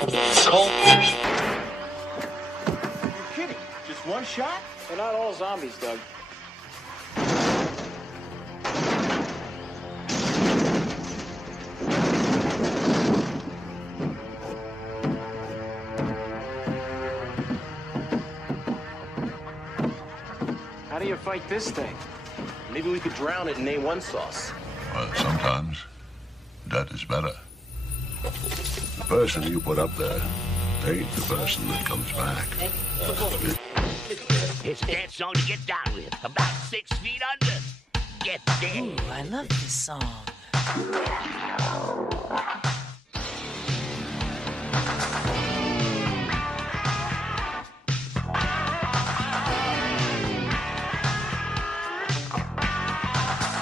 You're kidding. Just one shot? They're not all zombies, Doug. How do you fight this thing? Maybe we could drown it in A1 sauce. Well, sometimes that is better. The person you put up there ain't the person that comes back. It's a dance song to get down with. About 6 feet under. Get down. Ooh, I love this song.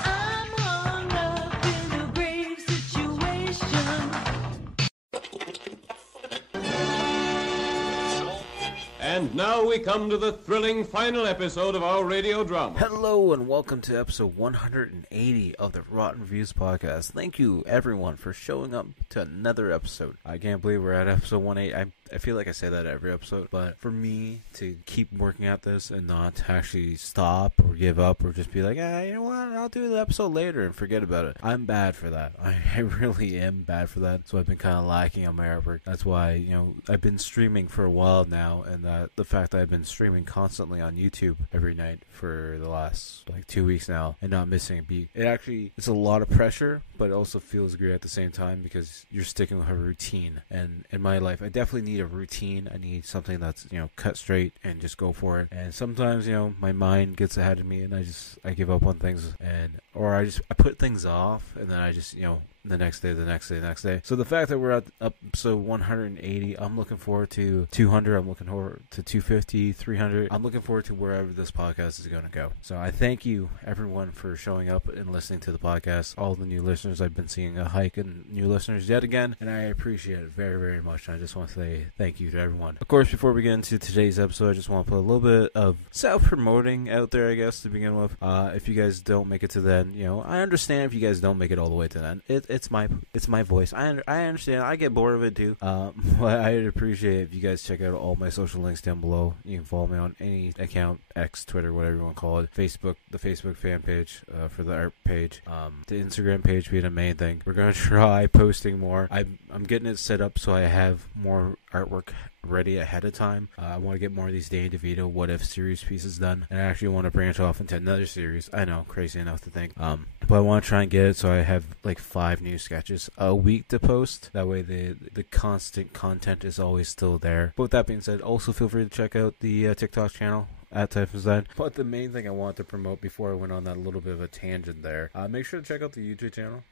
I'm hung up in a grave situation. And now we come to the thrilling final episode of our radio drama. Hello and welcome to episode 180 of the Rotten Reviews podcast. Thank you everyone for showing up to another episode. I can't believe we're at episode 180. I feel like I say that every episode, but for me to keep working at this and not to actually stop or give up or just be like, you know what, I'll do the episode later and forget about it. I'm bad for that. I really am bad for that. So I've been kind of lacking on my artwork. That's why, I've been streaming for a while now, and the fact that I've been streaming constantly on YouTube every night for the last 2 weeks now and not missing a beat. It's a lot of pressure, but it also feels great at the same time because you're sticking with a routine. And in my life, I definitely need a routine. I need something that's, cut straight and just go for it. And sometimes, my mind gets ahead of me and I give up on things, or I put things off, and then I just, the next day. So the fact that we're at episode 180, I'm looking forward to 200. I'm looking forward to 250, 300. I'm looking forward to wherever this podcast is going to go. So I thank you, everyone, for showing up and listening to the podcast. All the new listeners, I've been seeing a hike in new listeners yet again, and I appreciate it very, very much. I just want to say thank you to everyone. Of course, before we get into today's episode, I just want to put a little bit of self-promoting out there, I guess, to begin with. If you guys don't make it to the end, I understand if you guys don't make it all the way to the end. It's my voice. I understand. I get bored of it too. But I'd appreciate if you guys check out all my social links down below. You can follow me on any account, X, Twitter, whatever you want to call it. Facebook, the Facebook fan page for the art page. The Instagram page being the main thing. We're gonna try posting more. I'm getting it set up so I have more artwork ready ahead of time. I want to get more of these Danny DeVito What If series pieces done, and I actually want to branch off into another series. I know, crazy enough to think, but I want to try and get it so I have 5 new sketches a week to post. That way the constant content is always still there. But with that being said, also feel free to check out the TikTok channel at Typhus9. But the main thing I wanted to promote before I went on that little bit of a tangent there, make sure to check out the YouTube channel.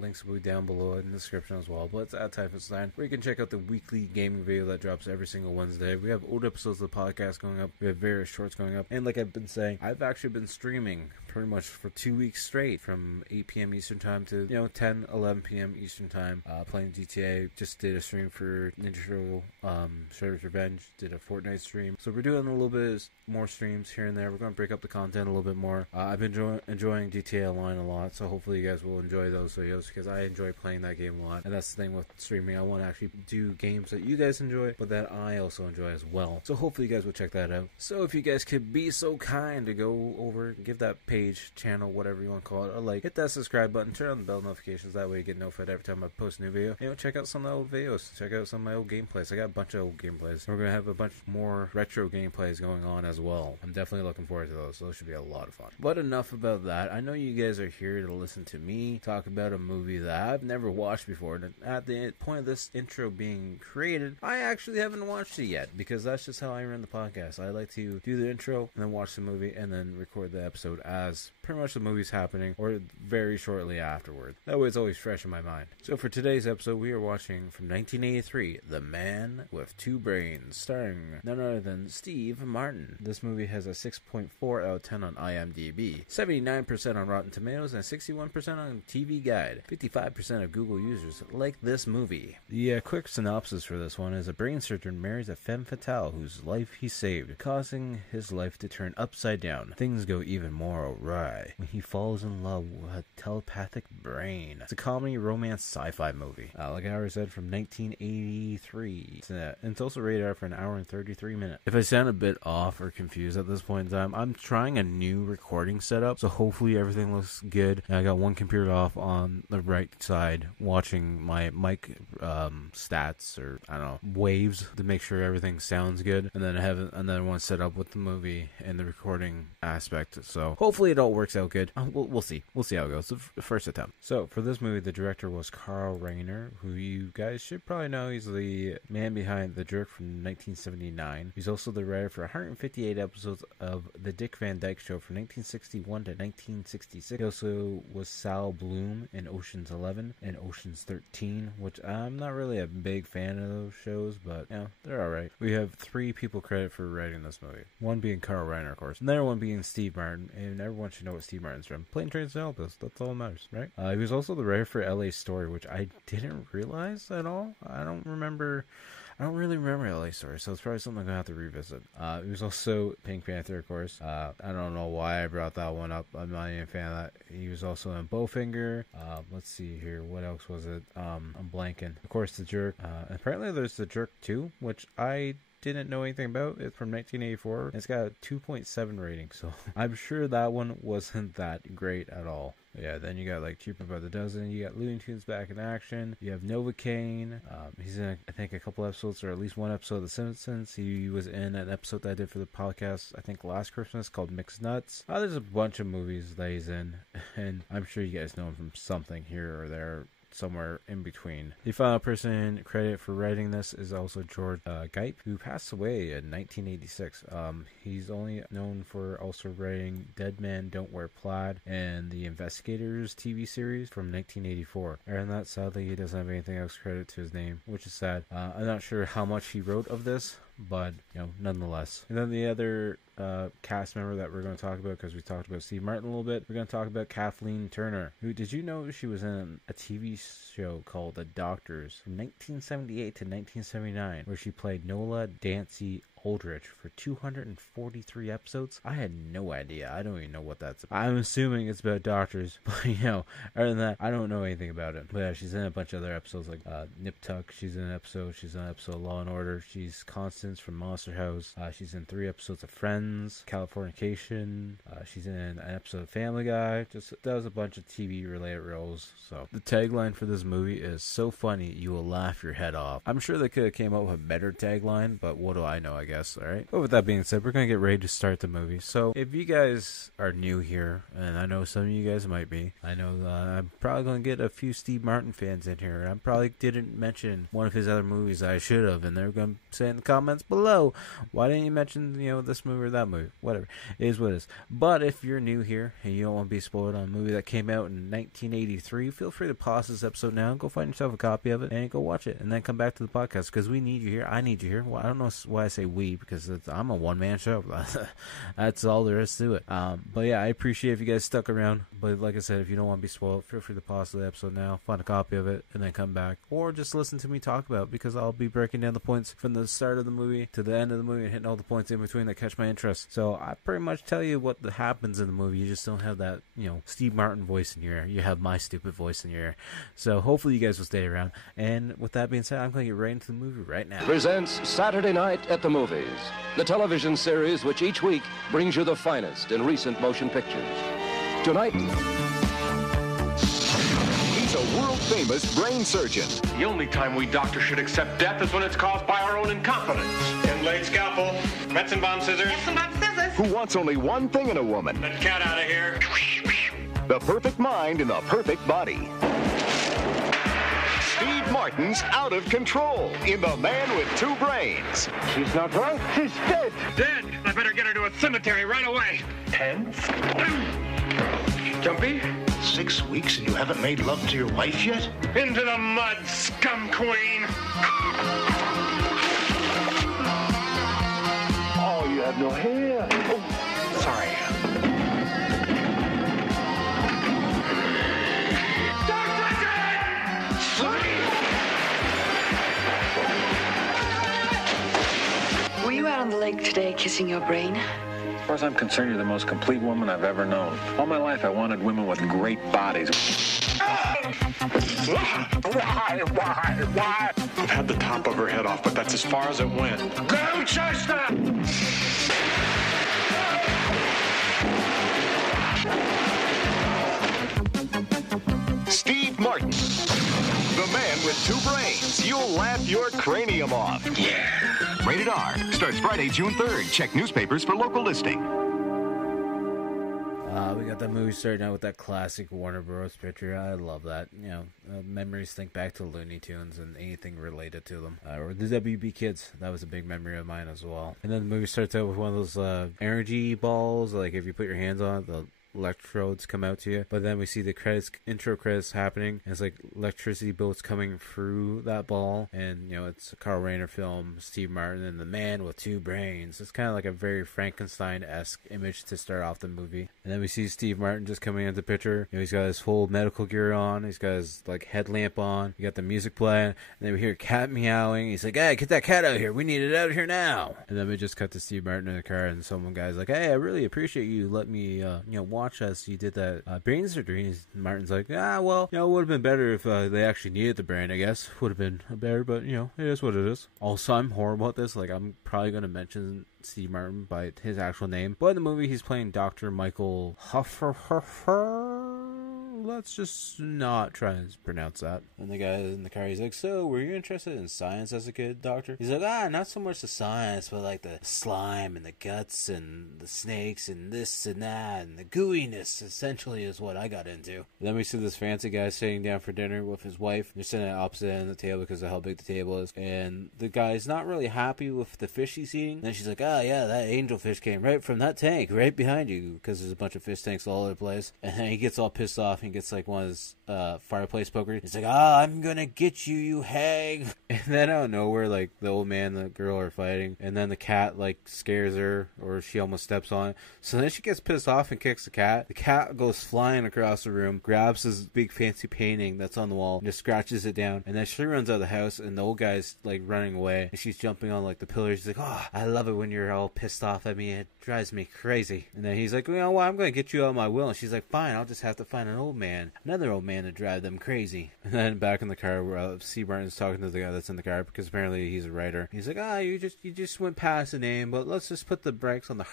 Links will be down below in the description as well. But it's at Typhus9, where you can check out the weekly gaming video that drops every single Wednesday. We have old episodes of the podcast going up. We have various shorts going up. And like I've been saying, I've actually been streaming pretty much for 2 weeks straight from 8 p.m. Eastern Time to 10, 11 p.m. Eastern Time, playing GTA. Just did a stream for Ninja Turtle, Shredder's Revenge. Did a Fortnite stream. So we're doing a little bit more streams here and there. We're going to break up the content a little bit more. I've been enjoying GTA Online a lot, so hopefully you guys will enjoy those videos because I enjoy playing that game a lot. And that's the thing with streaming. I want to actually do games that you guys enjoy, but that I also enjoy as well. So hopefully you guys will check that out. So if you guys could be so kind to go over, give that page, channel, whatever you want to call it, a hit that subscribe button, turn on the bell notifications. That way you get notified every time I post a new video. Check out some of the old videos. Check out some of my old gameplays. I got a bunch of old gameplays. We're going to have a bunch more retro gameplays going on as well. I'm definitely looking forward to those. Those should be a lot of fun. But enough about that. I know you guys are here to listen to me talk about a movie that I've never watched before. And at the point of this intro being created, I actually haven't watched it yet because that's just how I run the podcast. I like to do the intro and then watch the movie and then record the episode as pretty much the movie's happening or very shortly afterward. That way it's always fresh in my mind. So for today's episode, we are watching from 1983, The Man with Two Brains, starring none other than Steve Martin. This movie has a 6.4 out of 10 on IMDb, 79% on Rotten Tomatoes, and 61% on TV TV Guide. 55% of Google users like this movie. The quick synopsis for this one is a brain surgeon marries a femme fatale whose life he saved, causing his life to turn upside down. Things go even more awry when he falls in love with a telepathic brain. It's a comedy, romance, sci-fi movie. Like I already said, from 1983. And it's also rated R for an hour and 33 minutes. If I sound a bit off or confused at this point in time, I'm trying a new recording setup, so hopefully everything looks good. And I got one computer off on the right side, watching my mic stats, or I don't know, waves, to make sure everything sounds good. And then I have another one set up with the movie and the recording aspect. So hopefully it all works out good. We'll see. We'll see how it goes. The first attempt. So for this movie, the director was Carl Reiner, who you guys should probably know. He's the man behind The Jerk from 1979. He's also the writer for 158 episodes of The Dick Van Dyke Show from 1961 to 1966. He also was Sal Bloom in Ocean's 11 and Ocean's 13, which I'm not really a big fan of those shows, but you know, they're alright. We have 3 people credited for writing this movie. One being Carl Reiner, of course. Another one being Steve Martin, and everyone should know what Steve Martin's from. Plane, Trains, and Automobiles. That's all that matters, right? He was also the writer for LA Story, which I didn't realize at all. I don't really remember LA Story, so it's probably something I'm going to have to revisit. He was also Pink Panther, of course. I don't know why I brought that one up. I'm not even a fan of that. He was also in Bowfinger. Let's see here. What else was it? I'm blanking. Of course, The Jerk. Apparently there's The Jerk 2, which I didn't know anything about. It's from 1984. It's got a 2.7 rating, so I'm sure that one wasn't that great at all. Yeah, then you got like Cheaper by the Dozen. You got Looney Tunes Back in Action. You have Novocaine. He's in, I think, a couple episodes, or at least one episode of The Simpsons. He was in an episode that I did for the podcast, I think last Christmas, called Mixed Nuts. There's a bunch of movies that he's in, and I'm sure you guys know him from something here or there, somewhere in between. The final person credited for writing this is also George Gipe, who passed away in 1986. He's only known for also writing Dead Men Don't Wear Plaid and the Investigators TV series from 1984. And that, sadly, he doesn't have anything else credited to his name, which is sad. I'm not sure how much he wrote of this, but you know, nonetheless. And then the other cast member that we're going to talk about, because we talked about Steve Martin a little bit, we're going to talk about Kathleen Turner, who, did you know she was in a TV show called The Doctors from 1978 to 1979, where she played Nola Dancy Aldrich for 243 episodes? I had no idea. I don't even know what that's about. I'm assuming it's about doctors, but you know, other than that, I don't know anything about it. But yeah, she's in a bunch of other episodes, like Nip Tuck. She's in an episode. She's in an episode of Law and Order. She's Constance from Monster House. She's in 3 episodes of Friends, Californication. She's in an episode of Family Guy. Just does a bunch of TV related roles. So the tagline for this movie is "So funny you will laugh your head off." I'm sure they could have came up with a better tagline, but what do I know? I guess. All right. But with that being said, we're gonna get ready to start the movie. So if you guys are new here, and I know some of you guys might be, I know I'm probably gonna get a few Steve Martin fans in here. I probably didn't mention one of his other movies that I should have, and they're gonna say in the comments below, why didn't you mention, you know, this movie or that movie? Whatever. It is what it is. But if you're new here and you don't want to be spoiled on a movie that came out in 1983, feel free to pause this episode now, go find yourself a copy of it, and go watch it, and then come back to the podcast, because we need you here. I need you here. Well, I don't know why I say we, because I'm a one-man show. That's all there is to it. But yeah, I appreciate if you guys stuck around. But like I said, if you don't want to be spoiled, feel free to pause the episode now, find a copy of it, and then come back. Or just listen to me talk about it, because I'll be breaking down the points from the start of the movie to the end of the movie and hitting all the points in between that catch my interest. So I pretty much tell you what happens in the movie. You just don't have that, you know, Steve Martin voice in your ear. You have my stupid voice in your ear. So hopefully you guys will stay around. And with that being said, I'm going to get right into the movie right now. Presents Saturday Night at the Movies, the television series which each week brings you the finest in recent motion pictures. Tonight, he's a world-famous brain surgeon. The only time we doctors should accept death is when it's caused by our own incompetence. Blade scalpel, Metzenbaum scissors. Who wants only one thing in a woman. Let the cat out of here. The perfect mind in the perfect body. Steve Martin's out of control in The Man with Two Brains. She's not right. She's dead. Dead? I better get her to a cemetery right away. 10. Jumpy? 6 weeks and you haven't made love to your wife yet? Into the mud, scum queen. Oh, you have no hair. Oh, sorry. today kissing your brain? As far as I'm concerned, you're the most complete woman I've ever known. All my life, I wanted women with great bodies. Why? I've had the top of her head off, but that's as far as it went. Go, Chester! Steve Martin, the man with two brains. You'll laugh your cranium off. Yeah. Rated R. Starts Friday, June 3rd. Check newspapers for local listing. We got that movie starting out with that classic Warner Bros. Picture. I love that. You know, memories think back to Looney Tunes and anything related to them. Or the WB Kids. That was a big memory of mine as well. And then the movie starts out with one of those energy balls. Like if you put your hands on it, the electrodes come out to you. But then we see the intro credits happening, and it's like electricity bolts coming through that ball, and you know, it's a Carl Reiner film, Steve Martin and the man with two brains. It's kind of like a very Frankenstein-esque image to start off the movie. And then we see Steve Martin just coming into the picture. You know, he's got his full medical gear on, he's got his like headlamp on, you got the music playing, and then we hear a cat meowing. He's like, hey, get that cat out of here, we need it out of here now. And then we just cut to Steve Martin in the car, and some guy's like, hey, I really appreciate you letting me watch us. You did that brain surgery. And Martin's like, well, you know, it would have been better if they actually needed the brain, I guess. Would have been better, but you know, it is what it is. Also, I'm horrible at this. Like, I'm probably going to mention Steve Martin by his actual name, but in the movie he's playing Dr. Michael Huffer. Let's just not try and pronounce that. And the guy in the car, he's like, so were you interested in science as a kid, doctor? He's like, not so much the science, but like the slime and the guts and the snakes and this and that and the gooiness essentially is what I got into. And then we see this fancy guy sitting down for dinner with his wife. They're sitting at opposite end of the table because of how big the table is, and the guy's not really happy with the fish he's eating. And then she's like, yeah, that angel fish came right from that tank right behind you, because there's a bunch of fish tanks all over the place. And then he gets all pissed off and gets like one of his fireplace pokers. He's like, I'm gonna get you, you hag. And then out of nowhere, like the old man and the girl are fighting, and then the cat like scares her, or she almost steps on it. So then she gets pissed off and kicks the cat. The cat goes flying across the room, grabs his big fancy painting that's on the wall, and just scratches it down. And then she runs out of the house, and the old guy's like running away, and she's jumping on like the pillars. She's like, I love it when you're all pissed off at me. It drives me crazy. And then he's like, well, I'm gonna get you out of my will. And she's like, fine, I'll just have to find another old man to drive them crazy. And then back in the car, where Steve Martin's talking to the guy that's in the car, because apparently he's a writer. He's like, you just went past the name, but let's just put the brakes on the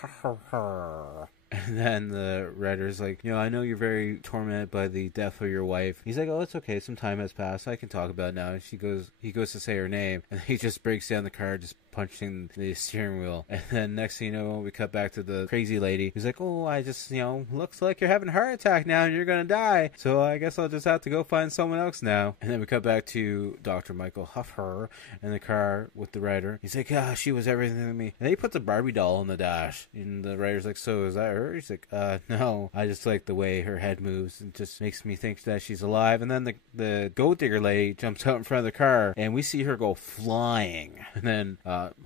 And then the writer's like, I know you're very tormented by the death of your wife. He's like, it's okay, some time has passed, I can talk about it now. And he goes to say her name, and he just breaks down the car, just punching the steering wheel. And then next thing you know, we cut back to the crazy lady who's like, I just, looks like you're having a heart attack now and you're gonna die, so I guess I'll just have to go find someone else now. And then we cut back to Dr. Michael Huffer in the car with the writer. He's like, she was everything to me. And then he puts a Barbie doll on the dash, and the writer's like, so is that her? He's like, no, I just like the way her head moves. It just makes me think that she's alive. And then the goat digger lady jumps out in front of the car, and we see her go flying. And then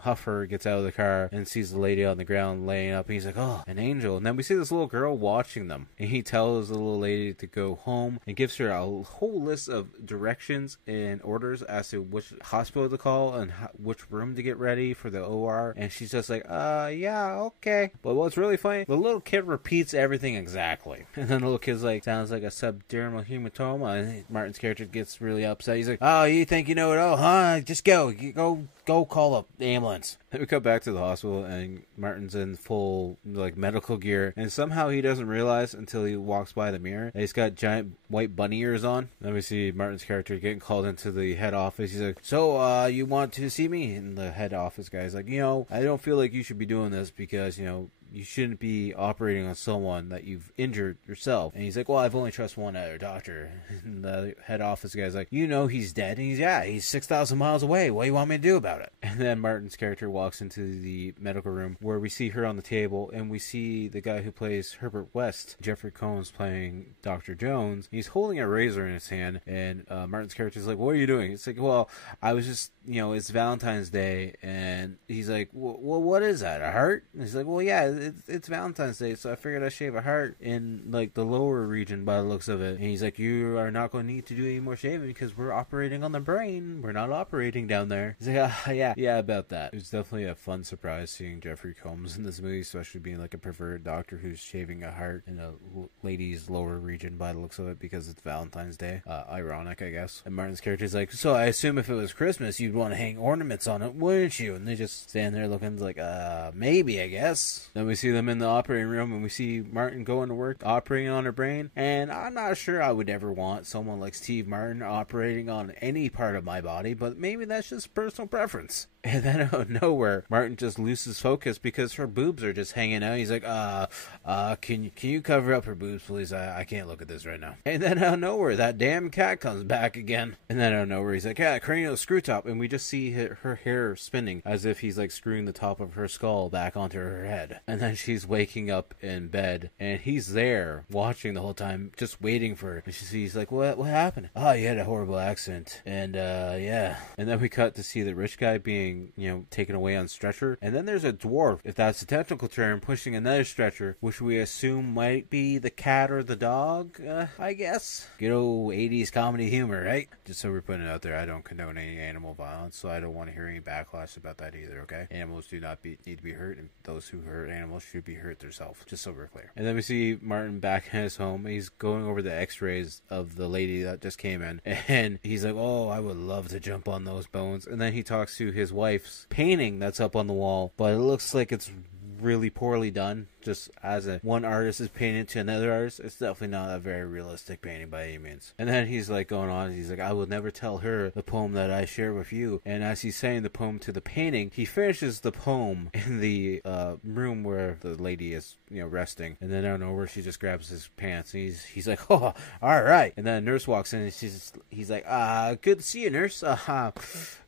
Huffer gets out of the car and sees the lady on the ground laying up, and he's like, an angel. And then we see this little girl watching them, and he tells the little lady to go home and gives her a whole list of directions and orders as to which hospital to call and which room to get ready for the OR. And she's just like, yeah, okay. But what's really funny, the little kid repeats everything exactly. And then the little kid's like, sounds like a subdermal hematoma. And Martin's character gets really upset. He's like, you think you know it all, huh? Just go call the ambulance. Then we come back to the hospital, and Martin's in full like medical gear, and somehow he doesn't realize until he walks by the mirror that he's got giant white bunny ears on. Then we see Martin's character getting called into the head office. He's like, so you want to see me? And the head office guy's like, I don't feel like you should be doing this, because you shouldn't be operating on someone that you've injured yourself. And he's like, well, I've only trust one other doctor. And the head office guy's like, he's dead. And he's 6,000 miles away. What do you want me to do about it? And then Martin's character walks into the medical room, where we see her on the table, and we see the guy who plays Herbert West, Jeffrey Combs, playing Dr. Jones. He's holding a razor in his hand, and Martin's character's like, what are you doing? It's like, well, I was just, it's Valentine's Day. And he's like, well, what is that, a heart? And he's like, well, yeah, it's Valentine's Day, so I figured I'd shave a heart in, like, the lower region by the looks of it. And he's like, you are not going to need to do any more shaving because we're operating on the brain. We're not operating down there. He's like, yeah, about that. It was definitely a fun surprise seeing Jeffrey Combs in this movie, especially being, like, a perverted doctor who's shaving a heart in a lady's lower region by the looks of it because it's Valentine's Day. Ironic, I guess. And Martin's character's like, so I assume if it was Christmas, you'd want to hang ornaments on it, wouldn't you? And they just stand there looking like, maybe, I guess. Then we see them in the operating room, and we see Martin going to work, operating on her brain, and I'm not sure I would ever want someone like Steve Martin operating on any part of my body, but maybe that's just personal preference. And then out of nowhere, Martin just loses focus because her boobs are just hanging out. He's like, can you cover up her boobs, please? I can't look at this right now. And then out of nowhere, that damn cat comes back again. And then out of nowhere, he's like, yeah, cranial screw top. And we just see her hair spinning as if he's like screwing the top of her skull back onto her head. And then she's waking up in bed, and he's there watching the whole time, just waiting for her. And he's like, what happened? Oh, you had a horrible accident. And yeah. And then we cut to see the rich guy being, taken away on stretcher. And then there's a dwarf, if that's the technical term, pushing another stretcher, which we assume might be the cat or the dog, I guess. Good old 80s comedy humor, right? Just so we're putting it out there, I don't condone any animal violence, so I don't want to hear any backlash about that either, okay? Animals do not need to be hurt, and those who hurt animals should be hurt themselves, just so we're clear. And then we see Martin back in his home. He's going over the x-rays of the lady that just came in, and he's like, oh, I would love to jump on those bones. And then he talks to his wife's painting that's up on the wall, but it looks like it's really poorly done. Just as one artist is painting to another artist, it's definitely not a very realistic painting by any means. And then he's like going on, he's like, I will never tell her the poem that I share with you. And as he's saying the poem to the painting, he finishes the poem in the room where the lady is, resting. And then I don't know where she just grabs his pants, and he's like, oh, all right. And then a nurse walks in, and he's like, good to see you, nurse.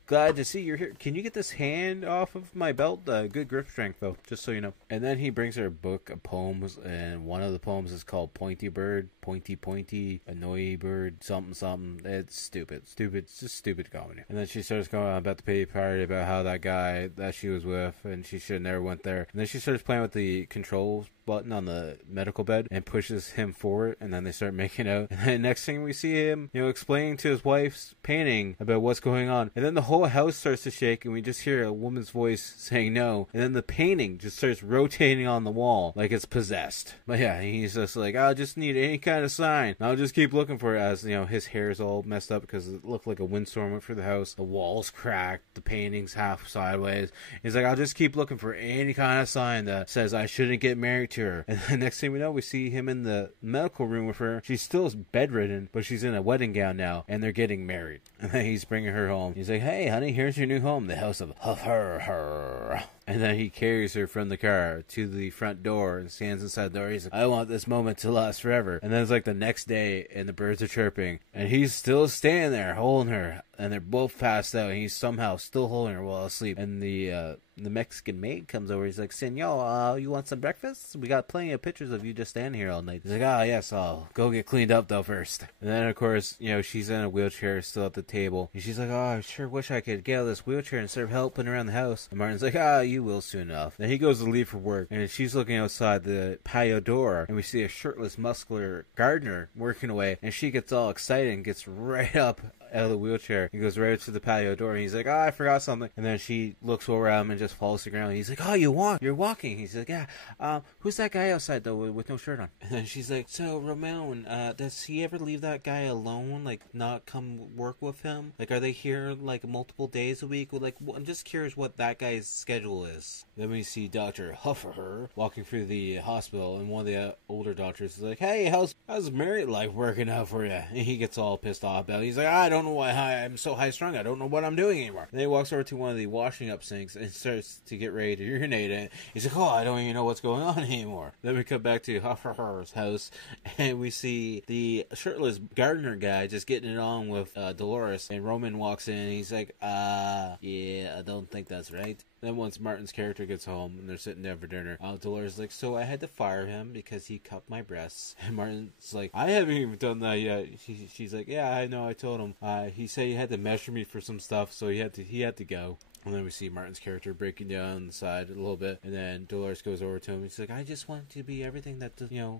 Glad to see you're here. Can you get this hand off of my belt? Good grip strength, though, just so you know. And then he brings her a book of poems, and one of the poems is called Pointy Bird, Pointy, Annoy Bird, something. It's stupid. It's just stupid comedy. And then she starts going on about the pity party, about how that guy that she was with, and she should have never went there. And then she starts playing with the controls button on the medical bed and pushes him forward, and then they start making out. And then next thing we see him, explaining to his wife's painting about what's going on. And then the whole house starts to shake, and we just hear a woman's voice saying no. And then the painting just starts rotating on the wall like it's possessed. But yeah, he's just like, I just need any kind of sign. And I'll just keep looking for it, as his hair's all messed up because it looked like a windstorm went through the house. The wall's cracked, the painting's half sideways. He's like, I'll just keep looking for any kind of sign that says I shouldn't get married to her. And the next thing we know, we see him in the medical room with her. She's still bedridden, but she's in a wedding gown now, and they're getting married. And then he's bringing her home. He's like, hey, honey, here's your new home, the house of her. And then he carries her from the car to the front door and stands inside the door. He's like, I want this moment to last forever. And then it's like the next day, and the birds are chirping, and he's still standing there holding her, and they're both passed out, and he's somehow still holding her while asleep. And the Mexican maid comes over. He's like, Senor, you want some breakfast? We got plenty of pictures of you just standing here all night. He's like, yes, I'll go get cleaned up though first. And then of course, she's in a wheelchair still at the table, and she's like, I sure wish I could get out of this wheelchair instead of helping around the house. And Martin's like, you will soon enough. Then he goes to leave for work, and she's looking outside the patio door, and we see a shirtless, muscular gardener working away, and she gets all excited and gets right up out of the wheelchair. He goes right to the patio door, and he's like, I forgot something. And then she looks over at him and just falls to the ground. He's like, you're walking. He's like, yeah. Who's that guy outside though with no shirt on? And then she's like, so Ramon, does he ever leave that guy alone, like not come work with him? Like, are they here like multiple days a week? Like, I'm just curious what that guy's schedule is. Then we see Dr. Huffer walking through the hospital, and one of the older doctors is like, hey, how's married life working out for you? And he gets all pissed off about it. He's like, I don't know why I'm so high strung. I don't know what I'm doing anymore. And then he walks over to one of the washing up sinks and starts to get ready to urinate in. He's like, I don't even know what's going on anymore. Then we come back to Huffer's house, and we see the shirtless gardener guy just getting it on with Dolores, and Roman walks in, and he's like, yeah, I don't think that's right. Then once Martin's character gets home and they're sitting down for dinner, Dolores is like, so I had to fire him because he cupped my breasts. And Martin's like, I haven't even done that yet. She's like, yeah, I know, I told him. He said he had to measure me for some stuff, so he had to go. And then we see Martin's character breaking down the side a little bit, and then Dolores goes over to him and she's like, I just want to be everything that,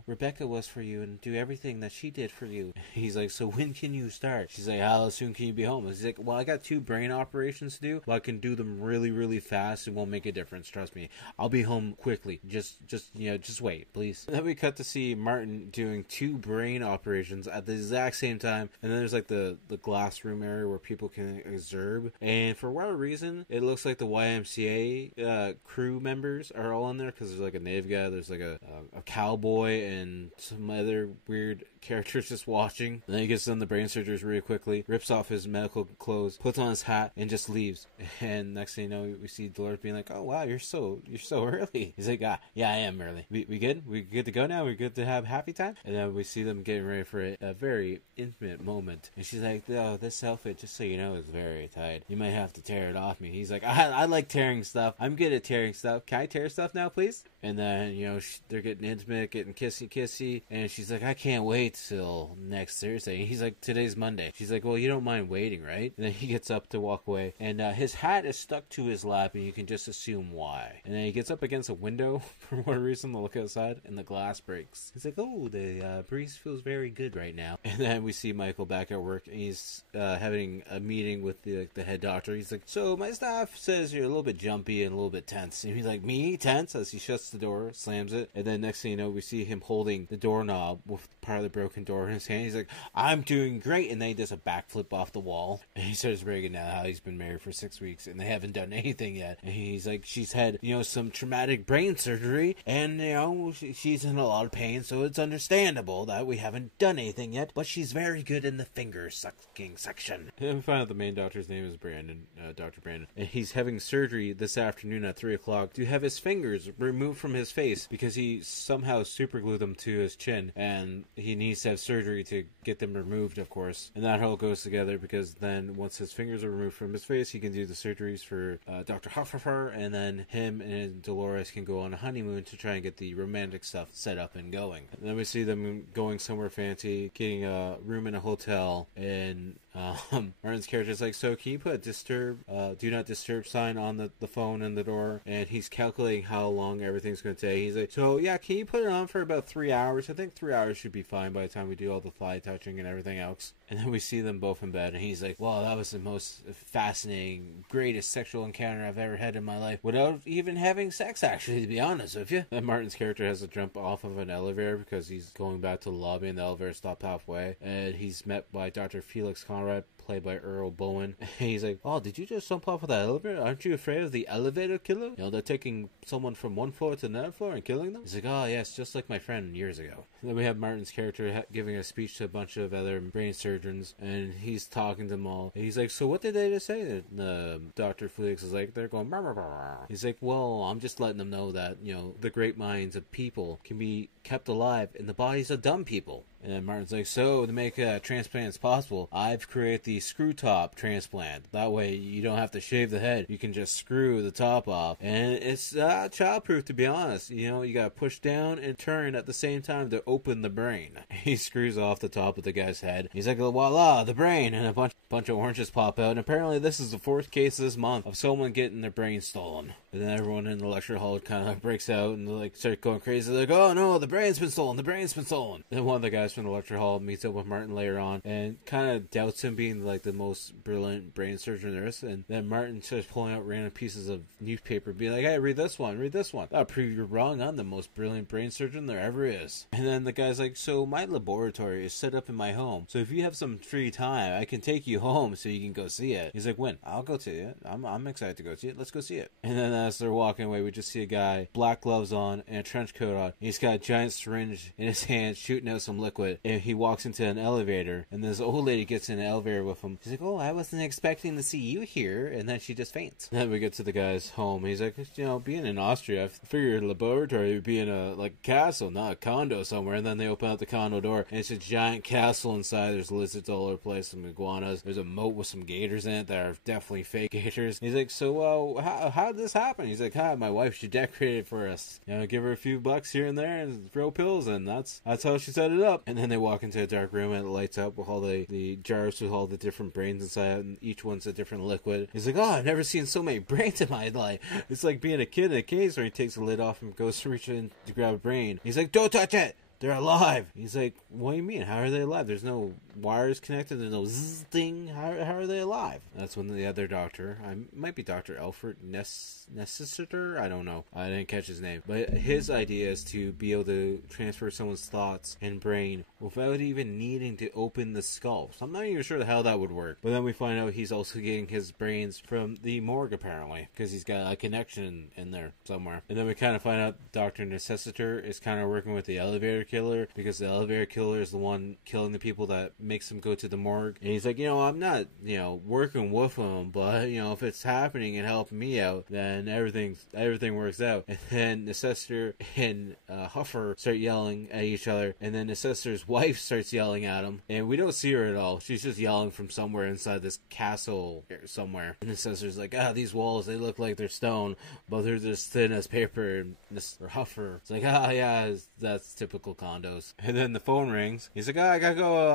Rebecca was for you and do everything that she did for you. He's like, so when can you start? She's like, how soon can you be home? He's like, well, I got 2 brain operations to do, but I can do them really, really fast. It won't make a difference, trust me. I'll be home quickly. Just wait, please. And then we cut to see Martin doing 2 brain operations at the exact same time, and then there's like the glass room area where people can observe, and for whatever reason, it looks like the YMCA crew members are all in there, because there's like a native guy, there's like a cowboy, and some other weird characters just watching. And then he gets done the brain surgeries really quickly, rips off his medical clothes, puts on his hat, and just leaves. And next thing you know, we see Dolores being like, oh wow, you're so early. He's like, yeah, I am early. We good? We good to go now? We good to have happy time? And then we see them getting ready for a very intimate moment. And she's like, oh, this outfit, just so you know, is very tight. You might have to tear it off me. He's like, I like tearing stuff. I'm good at tearing stuff. Can I tear stuff now, please? And then, they're getting intimate, getting kissy, and she's like, I can't wait till next Thursday. And he's like, today's Monday. She's like, well, you don't mind waiting, right? And then he gets up to walk away, and his hat is stuck to his lap, and you can just assume why. And then he gets up against a window for whatever reason to look outside, and the glass breaks. He's like, oh, the breeze feels very good right now. And then we see Michael back at work, and he's having a meeting with the head doctor. He's like, so my staff says you're a little bit jumpy and a little bit tense. And he's like, me? Tense? As he shuts the door, slams it, and then next thing you know, we see him holding the doorknob with part of the broken door in his hand. He's like, I'm doing great, and then he does a backflip off the wall, and he starts breaking down how he's been married for 6 weeks, and they haven't done anything yet. And he's like, she's had, some traumatic brain surgery, and, she's in a lot of pain, so it's understandable that we haven't done anything yet, but she's very good in the finger sucking section. And we find out the main doctor's name is Brandon, Dr. Brandon, and he's having surgery this afternoon at 3 o'clock to have his fingers removed from his face because he somehow superglued them to his chin, and he needs to have surgery to get them removed, of course. And that all goes together because then once his fingers are removed from his face, he can do the surgeries for Dr. Hufferfer, and then him and Dolores can go on a honeymoon to try and get the romantic stuff set up and going. And then we see them going somewhere fancy, getting a room in a hotel, and Martin's character is like, so can you put a do not disturb sign on the phone and the door? And he's calculating how long everything's going to take. He's like, so yeah, can you put it on for about 3 hours? I think 3 hours should be fine by the time we do all the fly touching and everything else. And then we see them both in bed, and he's like, wow, that was the most fascinating, greatest sexual encounter I've ever had in my life, without even having sex, actually, to be honest with you. And Martin's character has to jump off of an elevator because he's going back to the lobby, and the elevator stopped halfway, and he's met by Dr. Felix Conrad, played by Earl Bowen. And he's like, oh, did you just jump off of that elevator? Aren't you afraid of the elevator killer? They're taking someone from one floor to another floor and killing them? He's like, oh yes, just like my friend years ago. And then we have Martin's character giving a speech to a bunch of other brain surgeons, and he's talking to them all. And he's like, so what did they just say? And Dr. Felix is like, they're going, bah, bah, bah. He's like, well, I'm just letting them know that, the great minds of people can be kept alive in the bodies of dumb people. And then Martin's like, so to make transplants possible, I've created the screw top transplant. That way you don't have to shave the head. You can just screw the top off. And it's childproof, to be honest. You gotta push down and turn at the same time to open the brain. He screws off the top of the guy's head. He's like, voila, the brain. And a bunch of oranges pop out. And apparently this is the 4th case this month of someone getting their brain stolen. And then everyone in the lecture hall kind of breaks out and start going crazy. They're like, oh no, the brain's been stolen. The brain's been stolen. And one of the guys from the lecture hall meets up with Martin later on and kind of doubts him being the most brilliant brain surgeon there is. And then Martin starts pulling out random pieces of newspaper, being like, hey, read this one. That'll prove you're wrong. I'm the most brilliant brain surgeon there ever is. And then the guy's like, so my laboratory is set up in my home, so if you have some free time, I can take you home so you can go see it. He's like, when? I'll go to it. I'm excited to go see it. Let's go see it. And then as they're walking away, we just see a guy, black gloves on and a trench coat on. He's got a giant syringe in his hand shooting out some liquid, and he walks into an elevator, and this old lady gets in an elevator with him. She's like, oh, I wasn't expecting to see you here. And then she just faints. And then we get to the guy's home. He's like, being in Austria, I figured your laboratory would be in a castle, not a condo somewhere. And then they open up the condo door, and it's a giant castle inside. There's lizards all over the place, some iguanas. There's a moat with some gators in it that are definitely fake gators. He's like, so how did this happen? He's like, my wife, she decorated it for us. Give her a few bucks here and there and throw pills, and that's how she set it up. And then they walk into a dark room and it lights up with all the jars with all the different brains inside, and each one's a different liquid. He's like, oh, I've never seen so many brains in my life. It's like being a kid in a case where he takes the lid off and goes to reach in to grab a brain. He's like, don't touch it! They're alive. He's like, what do you mean? How are they alive? There's no wires connected. There's no zzz thing. How are they alive? That's when the other doctor, might be Dr. Alfred Necessiter? I don't know. I didn't catch his name. But his idea is to be able to transfer someone's thoughts and brain without even needing to open the skull. So I'm not even sure how that would work. But then we find out he's also getting his brains from the morgue, apparently, because he's got a connection in there somewhere. And then we kind of find out Dr. Necessiter is kind of working with the elevator killer, because the elevator killer is the one killing the people that makes him go to the morgue. And he's like, I'm not, working with him, but, if it's happening and helping me out, then everything works out. And then Necessiter and Huffer start yelling at each other, and then Necessiter's wife starts yelling at him, and we don't see her at all. She's just yelling from somewhere inside this castle somewhere. And Necessiter's like, these walls, they look like they're stone, but they're just thin as paper. And Huffer, it's like, yeah, that's typical condos. And then the phone rings. He's like, I gotta go,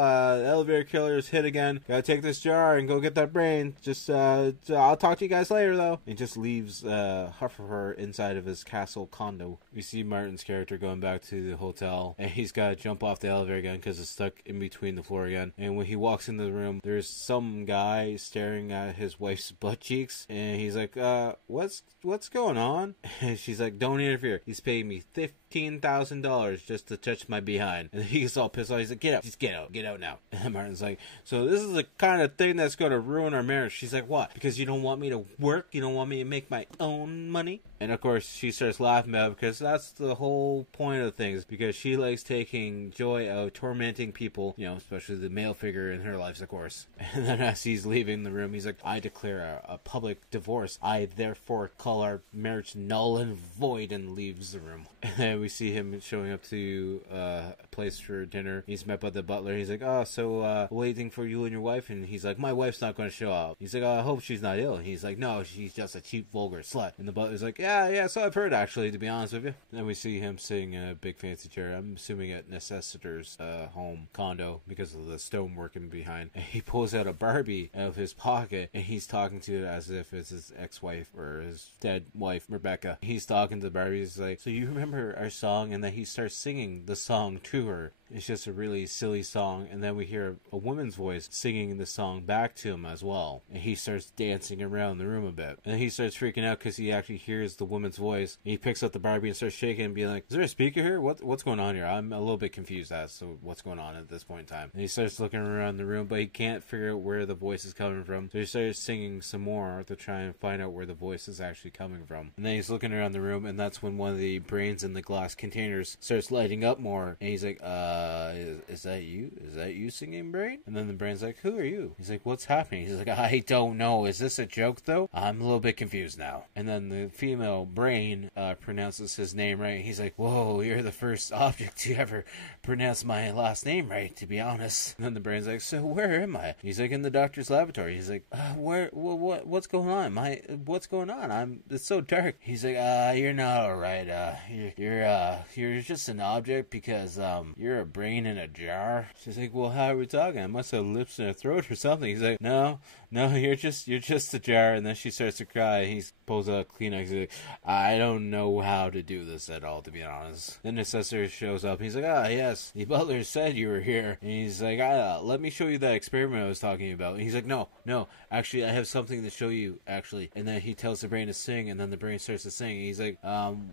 elevator killer's hit again. Gotta take this jar and go get that brain. Just, I'll talk to you guys later, though. And just leaves, Huffer inside of his castle condo. We see Martin's character going back to the hotel, and he's gotta jump off the elevator again because it's stuck in between the floor again. And when he walks into the room, there's some guy staring at his wife's butt cheeks, and he's like, what's going on? And she's like, don't interfere. He's paying me $15,000 just to touch my behind. And he gets all pissed off. He's like, get out. Just get out now. And Martin's like, so this is the kind of thing that's going to ruin our marriage. She's like, what? Because you don't want me to work? You don't want me to make my own money? And of course, she starts laughing about it, because that's the whole point of things. Because she likes taking joy out of tormenting people, especially the male figure in her life, of course. And then as he's leaving the room, he's like, I declare a public divorce. I therefore call our marriage null and void, and leaves the room. And then we see him showing up to a place for dinner. He's met by the butler. He's like, waiting for you and your wife. And he's like, my wife's not going to show up. He's like, I hope she's not ill. And he's like, no, she's just a cheap, vulgar slut. And the butler's like, yeah, so I've heard, actually, to be honest with you. Then we see him sitting in a big fancy chair. I'm assuming at Necessiter's home condo, because of the stone working behind. And he pulls out a Barbie out of his pocket, and he's talking to it as if it's his ex-wife or his dead wife, Rebecca. He's talking to the Barbie. He's like, so you remember our song? And then he starts singing the song to her. It's just a really silly song, and then we hear a woman's voice singing the song back to him as well, and he starts dancing around the room a bit, and then he starts freaking out because he actually hears the woman's voice. He picks up the Barbie and starts shaking and being like, is there a speaker here? What's going on here? I'm a little bit confused as to what's going on at this point in time. And he starts looking around the room, but he can't figure out where the voice is coming from, so he starts singing some more to try and find out where the voice is actually coming from. And then he's looking around the room, and that's when one of the brains in the glass containers starts lighting up more, and he's like, is that you? Is that you singing, Brain? And then the Brain's like, who are you? He's like, what's happening? He's like, I don't know. Is this a joke, though? I'm a little bit confused now. And then the female Brain pronounces his name right. He's like, whoa, you're the first object to ever pronounce my last name right, to be honest. And then the Brain's like, so where am I? He's like, in the doctor's laboratory. He's like, what's going on? What's going on? It's so dark. He's like, you're not alright. You're just an object because, you're a brain in a jar. She's like, well, how are we talking? I must have lips in her throat or something. He's like, no, you're just a jar. And then she starts to cry. He pulls out Kleenex. He's like, I don't know how to do this at all, to be honest. Then the assessor shows up. He's like, yes, the butler said you were here. And he's like, let me show you that experiment I was talking about. And he's like, no, actually, I have something to show you, actually. And then he tells the Brain to sing, and then the Brain starts to sing. And he's like,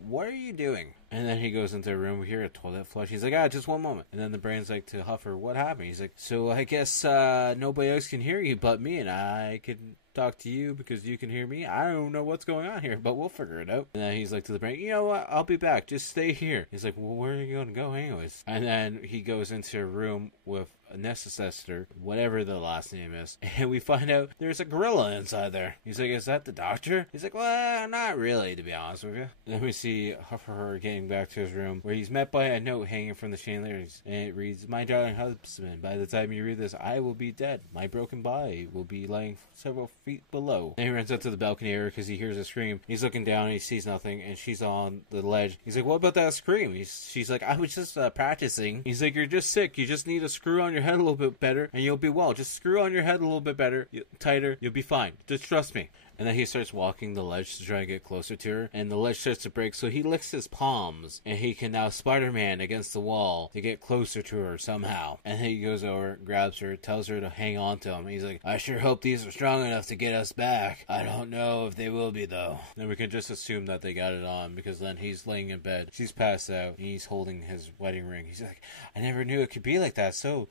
what are you doing? And then he goes into a room. We hear a toilet flush. He's like, just one moment. And then the Brain's like to Huffer, what happened? He's like, so I guess nobody else can hear you but me, and I can talk to you because you can hear me. I don't know what's going on here, but we'll figure it out. And then he's like to the Brain, you know what? I'll be back. Just stay here. He's like, well, where are you going to go anyways? And then he goes into a room with a Necessiter, whatever the last name is, and we find out there's a gorilla inside there. He's like, is that the doctor? He's like, well, not really, to be honest with you. And then we see Huffer getting back to his room, where he's met by a note hanging from the chandelier, and it reads, my darling husband, by the time you read this, I will be dead. My broken body will be lying several feet below. And he runs up to the balcony area because he hears a scream. He's looking down and he sees nothing, and she's on the ledge. He's like, what about that scream? She's like, I was just practicing. He's like, you're just sick. You just need to screw on your head a little bit better, and you'll be well. Just screw on your head a little bit better, tighter. You'll be fine. Just trust me. And then he starts walking the ledge to try and get closer to her, and the ledge starts to break, so he licks his palms, and he can now Spider-Man against the wall to get closer to her somehow. And then he goes over, grabs her, tells her to hang on to him. He's like, I sure hope these are strong enough to get us back. I don't know if they will be, though. And we can just assume that they got it on, because then he's laying in bed. She's passed out, and he's holding his wedding ring. He's like, I never knew it could be like that. So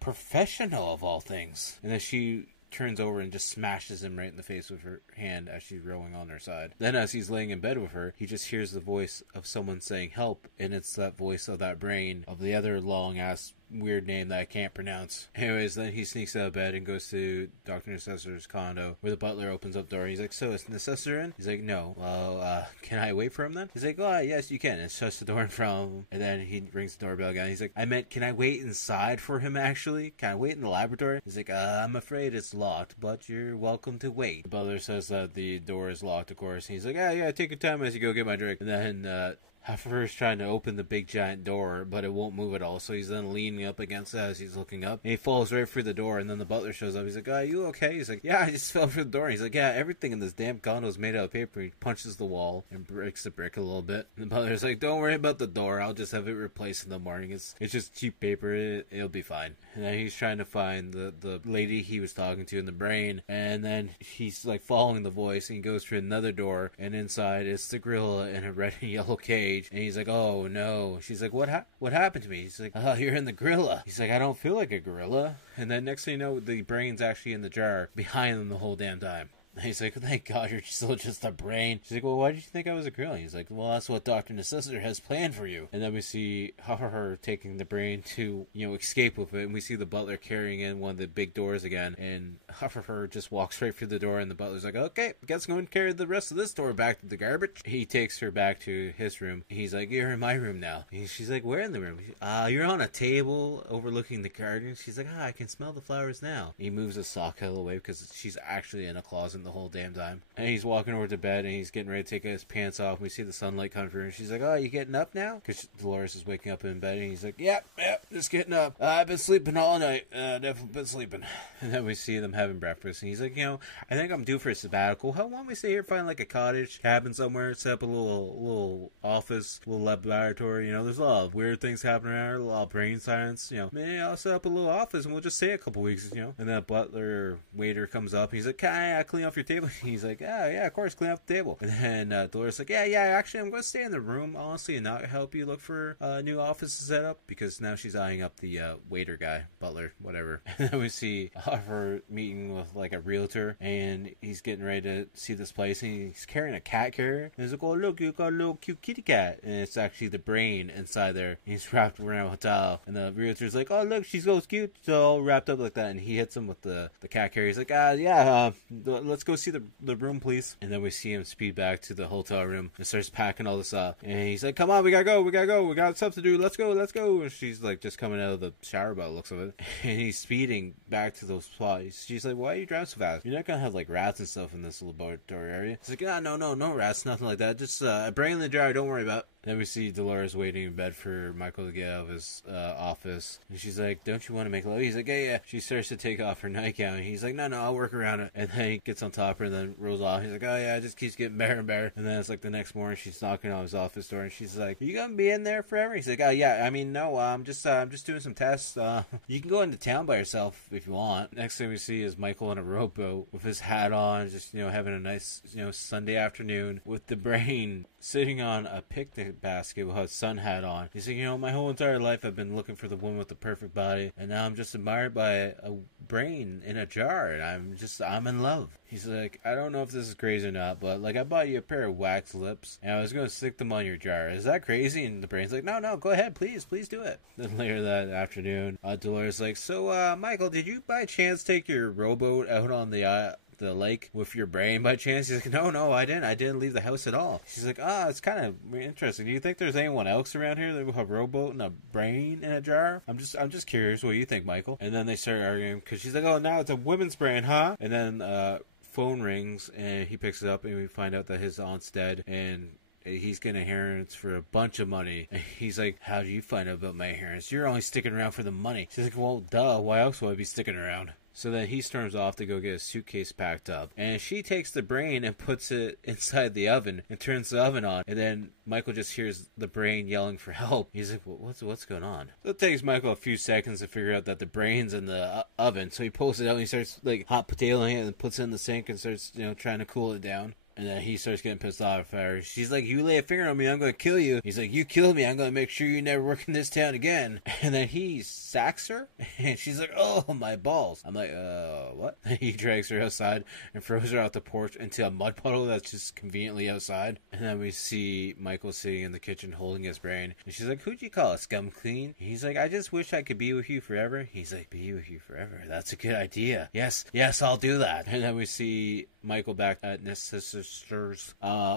professional of all things. And then she turns over and just smashes him right in the face with her hand as she's rowing on her side. Then as he's laying in bed with her, he just hears the voice of someone saying help, and it's that voice of that brain of the other long-ass weird name that I can't pronounce. Anyways, then he sneaks out of bed and goes to Dr. Necessor's condo, where the butler opens up the door. He's like, so is Necessor in? He's like, no. Well, can I wait for him then? He's like, oh, yes, you can. And shuts the door in front of him. And then he rings the doorbell again. He's like, I meant, can I wait inside for him, actually? Can I wait in the laboratory? He's like, I'm afraid it's locked, but you're welcome to wait. The butler says that the door is locked, of course. And he's like, yeah, take your time as you go get my drink. And then, Huffer's trying to open the big giant door, but it won't move at all, so he's then leaning up against it as he's looking up, and he falls right through the door, and then the butler shows up. He's like, are you okay? He's like, yeah, I just fell through the door. He's like, yeah, everything in this damn condo is made out of paper. He punches the wall and breaks the brick a little bit. And the butler's like, don't worry about the door. I'll just have it replaced in the morning. It's just cheap paper. It'll be fine. And then he's trying to find the lady he was talking to in the brain, and then he's like following the voice, and he goes through another door, and inside it's the gorilla in a red and yellow cage, and he's like, oh no. She's like, what happened to me? He's like, oh, you're in the gorilla. He's like, I don't feel like a gorilla. And then next thing you know, the brain's actually in the jar behind them the whole damn time. And he's like, thank God you're still just a brain. She's like, well, why did you think I was a gorilla? He's like, well, that's what Dr. Necessor has planned for you. And then we see her taking the brain to, escape with it. And we see the butler carrying in one of the big doors again. And her just walks right through the door. And the butler's like, okay, guess I'm going to carry the rest of this door back to the garbage. He takes her back to his room. He's like, you're in my room now. And she's like, where in the room? You're on a table overlooking the garden. She's like, I can smell the flowers now. He moves a sock out of the way because she's actually in a closet the whole damn time. And he's walking over to bed, and he's getting ready to take his pants off. We see the sunlight come through, and she's like, oh, you getting up now? Because Dolores is waking up in bed, and he's like, yep, just getting up. I've been sleeping all night. Definitely been sleeping. And then we see them having breakfast, and he's like, I think I'm due for a sabbatical. How long we stay here, find like a cottage, cabin somewhere, set up a little office, little laboratory. There's a lot of weird things happening around here, a lot of brain science. Maybe I'll set up a little office, and we'll just stay a couple weeks, And then butler waiter comes up, and he's like, can I clean off your table? He's like, yeah, of course, clean up the table. And then Dolores like, yeah, actually, I'm going to stay in the room, honestly, and not help you look for a new office to set up, because now she's eyeing up the waiter guy, butler, whatever. And then we see her meeting with like a realtor, and he's getting ready to see this place, and he's carrying a cat carrier. And he's like, oh, look, you got a little cute kitty cat. And it's actually the brain inside there. And he's wrapped around a towel. And the realtor's like, oh, look, she's so cute, so all wrapped up like that. And he hits him with the cat carrier. He's like, let's go see the room, please. And then we see him speed back to the hotel room and starts packing all this up. And he's like, come on, we gotta go, we got stuff to do, let's go. And she's like just coming out of the shower by the looks of it. And he's speeding back to those spots. She's like, why are you driving so fast? You're not gonna have like rats and stuff in this laboratory area. He's like, no rats, nothing like that. Just a brain in the jar, don't worry about it. Then we see Dolores waiting in bed for Michael to get out of his office. And she's like, don't you want to make love? He's like, yeah. She starts to take off her nightgown. And he's like, no, I'll work around it. And then he gets on top of her and then rolls off. He's like, oh yeah, it just keeps getting better and better. And then it's like the next morning, she's knocking on his office door, and she's like, are you gonna be in there forever? He's like, oh yeah, I mean, no, I'm just doing some tests. You can go into town by yourself if you want. Next thing we see is Michael in a rowboat with his hat on, just having a nice Sunday afternoon with the brain sitting on a picnic basket with his sun hat on. He's like, my whole entire life I've been looking for the woman with the perfect body, and now I'm just admired by a brain in a jar, and I'm in love. He's like, I don't know if this is crazy or not, but like I bought you a pair of wax lips, and I was gonna stick them on your jar. Is that crazy? And the brain's like, no, go ahead, please do it. Then later that afternoon, Dolores like, so Michael, did you by chance take your rowboat out on the lake with your brain by chance? He's like, no, I didn't leave the house at all. She's like, it's kind of interesting. Do you think there's anyone else around here that will have a rowboat and a brain in a jar? I'm just curious what you think, Michael. And then they start arguing because she's like, oh, now it's a women's brain, huh? And then phone rings, and he picks it up, and we find out that his aunt's dead, and he's getting inheritance for a bunch of money. And he's like, how do you find out about my inheritance? You're only sticking around for the money. She's like, well, duh, why else would I be sticking around? So then he storms off to go get his suitcase packed up. And she takes the brain and puts it inside the oven and turns the oven on. And then Michael just hears the brain yelling for help. He's like, well, what's going on? So it takes Michael a few seconds to figure out that the brain's in the oven. So he pulls it out and he starts like hot potatoing it and puts it in the sink and starts, trying to cool it down. And then he starts getting pissed off at her. She's like, you lay a finger on me, I'm going to kill you. He's like, you killed me, I'm going to make sure you never work in this town again. And then he sacks her, and she's like, oh, my balls. I'm like, what? He drags her outside and throws her out the porch into a mud puddle that's just conveniently outside. And then we see Michael sitting in the kitchen holding his brain. And she's like, who'd you call a scum clean? He's like, I just wish I could be with you forever. He's like, be with you forever? That's a good idea. Yes, I'll do that. And then we see Michael back at his sister's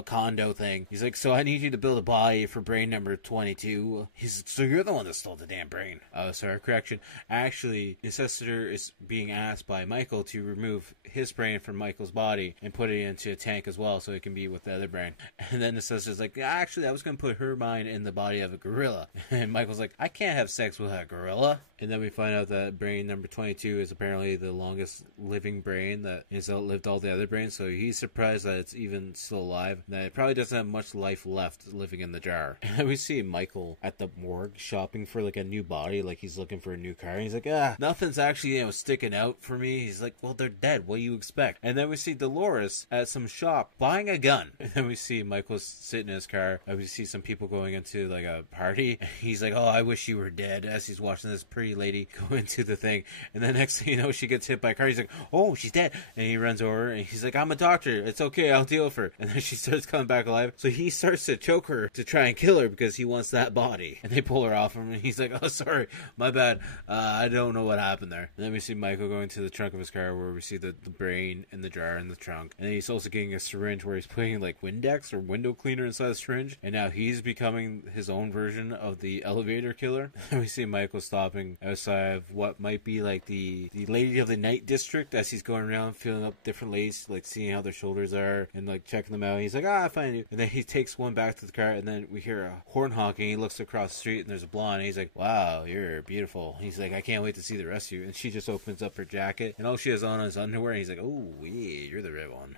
condo thing. He's like, so I need you to build a body for brain number 22. He's like, so you're the one that stole the damn brain. Sorry, correction. Actually, his sister is being asked by Michael to remove his brain from Michael's body and put it into a tank as well so it can be with the other brain. And then the sister's like, actually, I was going to put her mind in the body of a gorilla. And Michael's like, I can't have sex with a gorilla. And then we find out that brain number 22 is apparently the longest living brain that has outlived all the other brains, so he's surprised that it's even still alive, that it probably doesn't have much life left living in the jar. And then we see Michael at the morgue shopping for like a new body, like he's looking for a new car, and he's like, nothing's actually, sticking out for me. He's like, well, they're dead, what do you expect? And then we see Dolores at some shop buying a gun. And then we see Michael sitting in his car, and we see some people going into like a party. He's like, oh, I wish you were dead, as he's watching this pretty lady go into the thing. And then next thing you know, she gets hit by a car. He's like, oh, she's dead. And he runs over and he's like, I'm a doctor, it's okay, I'll deal with her. And then she starts coming back alive, so he starts to choke her to try and kill her because he wants that body. And they pull her off him, and he's like, oh, sorry, my bad, I don't know what happened there. And then we see Michael going to the trunk of his car, where we see the brain in the jar in the trunk. And then he's also getting a syringe where he's putting like Windex or window cleaner inside the syringe, and now he's becoming his own version of the elevator killer. And we see Michael stopping outside of what might be like the Lady of the Night district, as he's going around filling up different ladies, like seeing how their shoulders are and like checking them out. He's like, I find you. And then he takes one back to the car, and then we hear a horn honking. He looks across the street, and there's a blonde, and he's like, wow, you're beautiful. He's like, I can't wait to see the rest of you. And she just opens up her jacket, and all she has on is underwear, and he's like, oh, yeah, you're the red one.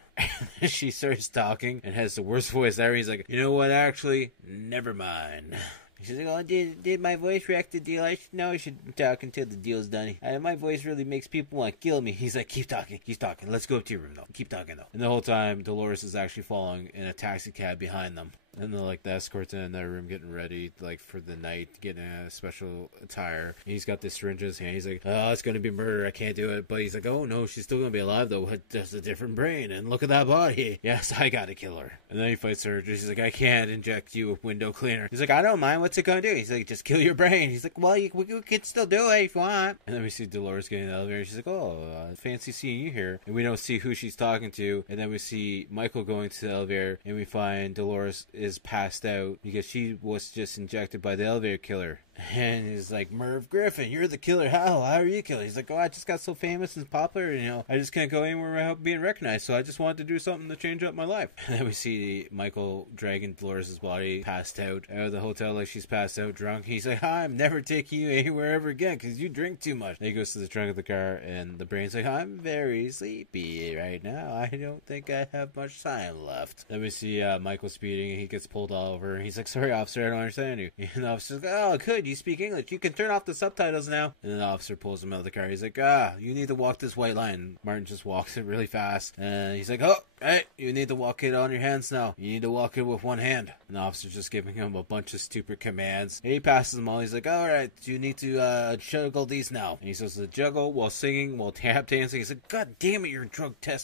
And she starts talking and has the worst voice ever. He's like, you know what, actually, never mind. She's like, oh, did my voice react to the deal? I should talk until the deal's done. My voice really makes people want to kill me. He's like, keep talking. Let's go up to your room, though. Keep talking, though. And the whole time, Dolores is actually following in a taxi cab behind them. And then, like, the escort's in their room getting ready, like, for the night, getting a special attire. And he's got this syringe in his hand. He's like, oh, it's going to be murder. I can't do it. But he's like, oh, no, she's still going to be alive, though. Just a different brain. And look at that body. Yes, I got to kill her. And then he fights her. She's like, I can't inject you with window cleaner. He's like, I don't mind. What's it going to do? He's like, just kill your brain. He's like, well, we can still do it if you want. And then we see Dolores getting in the elevator. She's like, oh, fancy seeing you here. And we don't see who she's talking to. And then we see Michael going to the elevator. And we find Dolores is passed out because she was just injected by the elevator killer. And he's like, Merv Griffin, you're the killer. How are you killing? He's like, oh, I just got so famous and popular, I just can't go anywhere without being recognized, so I just wanted to do something to change up my life. And then we see Michael dragging Dolores' body passed out of the hotel, like she's passed out drunk. He's like, I'm never taking you anywhere ever again because you drink too much. Then he goes to the trunk of the car, and the brain's like, I'm very sleepy right now. I don't think I have much time left. Then we see Michael speeding, and he gets pulled all over. He's like, sorry, officer, I don't understand you. And the officer's like, oh, good, you speak English. You can turn off the subtitles now. And then the officer pulls him out of the car. He's like, you need to walk this white line. Martin just walks it really fast. And he's like, oh, hey, you need to walk it on your hands now. You need to walk it with one hand. And the officer's just giving him a bunch of stupid commands. And he passes them all. He's like, all right, you need to juggle these now. And he says to juggle while singing, while tap dancing. He's like, God damn it, your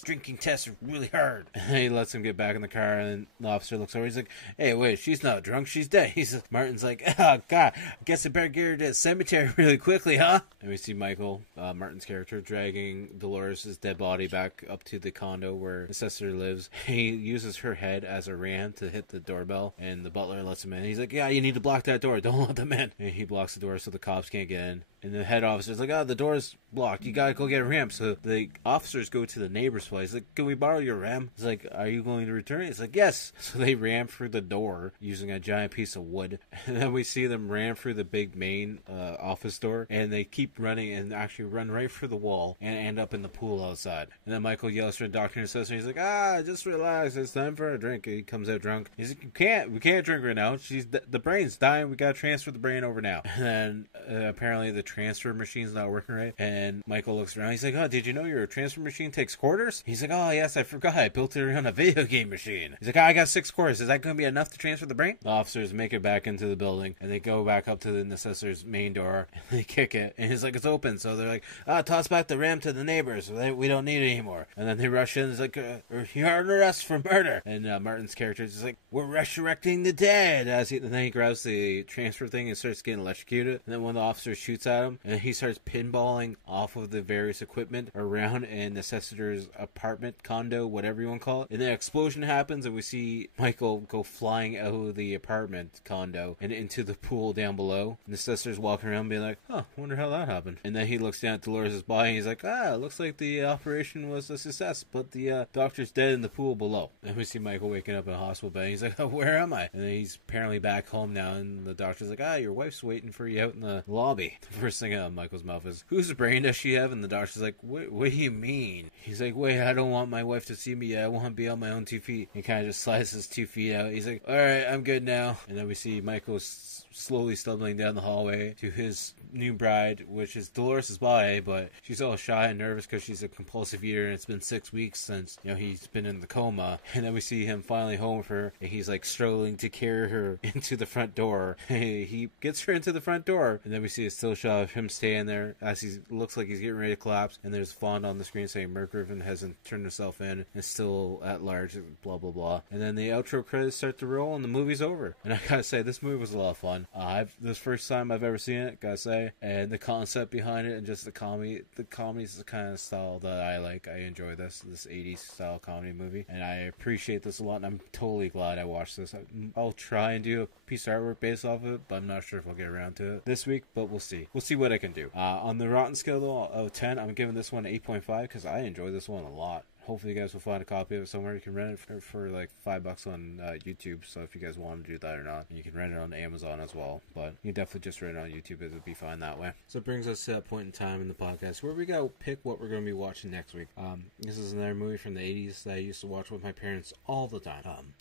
drinking tests are really hard. And he lets him get back in the car, and the officer looks over. He's like, hey, wait, she's not drunk, she's dead. Martin's like, oh, God, I guess I better get her to the cemetery really quickly, huh? And we see Michael, Martin's character, dragging Dolores' dead body back up to the condo where the sister lives. He uses her head as a ram to hit the doorbell, and the butler lets him in. He's like, yeah, you need to block that door. Don't let them in. And he blocks the door so the cops can't get in. And the head officer's like, oh, the door's blocked. You gotta go get a ramp. So the officers go to the neighbor's place. Like, can we borrow your ramp? He's like, are you going to return it? He's like, yes. So they ram through the door using a giant piece of wood. And then we see them ram through the big main office door. And they keep running and actually run right through the wall and end up in the pool outside. And then Michael yells for the doctor and says, he's like, just relax. It's time for a drink. He comes out drunk. He's like, we can't drink right now. The brain's dying. We gotta transfer the brain over now. And then apparently the transfer machine's not working right. And Michael looks around. He's like, oh, did you know your transfer machine takes quarters? He's like, oh, yes, I forgot. I built it around a video game machine. He's like, oh, I got 6 quarters. Is that going to be enough to transfer the brain? The officers make it back into the building, and they go back up to the assessor's main door, and they kick it, and he's like, it's open. So they're like, toss back the ram to the neighbors. We don't need it anymore. And then they rush in. It's like, you're under arrest for murder. And Martin's character is like, we're resurrecting the dead. And then he grabs the transfer thing and starts getting electrocuted. And then one of the officers shoots at him, and he starts pinballing off of the various equipment around in the assessor's apartment, condo, whatever you want to call it. And the explosion happens, and we see Michael go flying out of the apartment condo and into the pool down below. And the assessor's walking around being like, wonder how that happened. And then he looks down at Dolores' body, and he's like, it looks like the operation was a success, but the doctor's dead in the pool below. And we see Michael waking up in a hospital bed, and he's like, where am I? And then he's apparently back home now, and the doctor's like, your wife's waiting for you out in the lobby. The first thing out of Michael's mouth is, whose brain does she have? And the doctor's like, what do you mean? He's like, wait, I don't want my wife to see me yet. I want to be on my own 2 feet. He kind of just slides his 2 feet out. He's like, all right, I'm good now. And then we see Michael slowly stumbling down the hallway to his new bride, which is Dolores' body, but she's all shy and nervous because she's a compulsive eater, and it's been 6 weeks since he's been in the coma. And then we see him finally home with her, and he's like struggling to carry her into the front door. He gets her into the front door, and then we see a still shot of him standing there as he looks like he's getting ready to collapse, and there's font on the screen saying Merc Griffin hasn't turned himself in and still at large, blah blah blah. And then the outro credits start to roll and the movie's over. And I gotta say, this movie was a lot of fun. This first time I've ever seen it, gotta say, and the concept behind it and just the comedy is the kind of style that I like. I enjoy this 80s style comedy movie, and I appreciate this a lot, and I'm totally glad I watched this. I'll try and do a piece of artwork based off of it, but I'm not sure if I'll get around to it this week, but we'll see what I can do. On the Rotten scale though, out of 10, I'm giving this one 8.5 because I enjoy this one a lot. Hopefully you guys will find a copy of it somewhere. You can rent it for like $5 on YouTube. So if you guys want to do that or not, you can rent it on Amazon as well. But you definitely just rent it on YouTube. It would be fine that way. So it brings us to that point in time in the podcast where we gotta pick what we're going to be watching next week. This is another movie from the 80s that I used to watch with my parents all the time.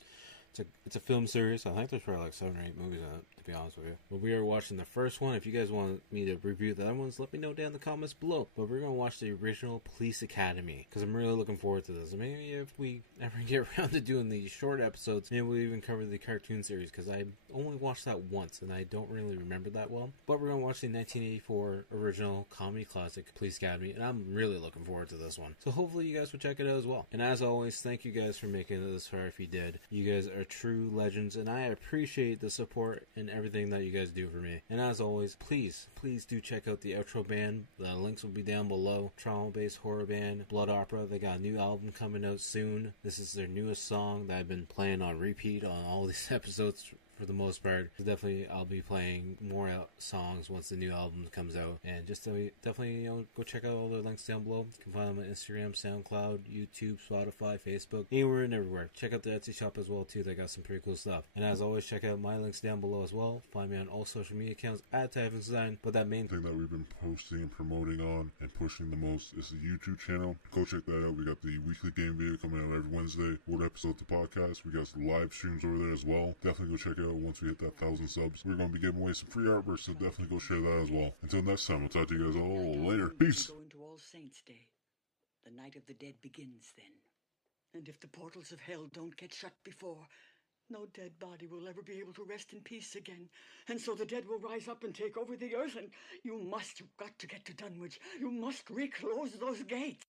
It's a film series. I think there's probably like 7 or 8 movies in it, to be honest with you. But we are watching the first one. If you guys want me to review the other ones, let me know down in the comments below. But we're going to watch the original Police Academy, because I'm really looking forward to this. Maybe if we ever get around to doing these short episodes, maybe we'll even cover the cartoon series, because I only watched that once, and I don't really remember that well. But we're going to watch the 1984 original comedy classic, Police Academy, and I'm really looking forward to this one. So hopefully you guys will check it out as well. And as always, thank you guys for making it this far if you did. You guys are true legends, and I appreciate the support and everything that you guys do for me. And as always, please do check out the outro band. The links will be down below. Trauma-based horror band, Blood Opera. They got a new album coming out soon. This is their newest song that I've been playing on repeat on all these episodes for the most part. So definitely I'll be playing more songs once the new album comes out, and just definitely go check out all the links down below. You can find them on Instagram, SoundCloud, YouTube, Spotify, Facebook, anywhere and everywhere. Check out the Etsy shop as well too. They got some pretty cool stuff. And as always, check out my links down below as well. Find me on all social media accounts at Typhon Design. But that main thing that we've been posting and promoting on and pushing the most is the YouTube channel. Go check that out. We got the weekly game video coming out every Wednesday. What episode to podcast? We got some live streams over there as well. Definitely go check it out. Once we hit that 1,000 subs, we're going to be giving away some free artwork, so definitely go share that as well. Until next time, we'll talk to you guys all later. Peace! Go into All Saints' Day. The night of the dead begins then. And if the portals of hell don't get shut before, no dead body will ever be able to rest in peace again. And so the dead will rise up and take over the earth, and you've got to get to Dunwich. You must reclose those gates.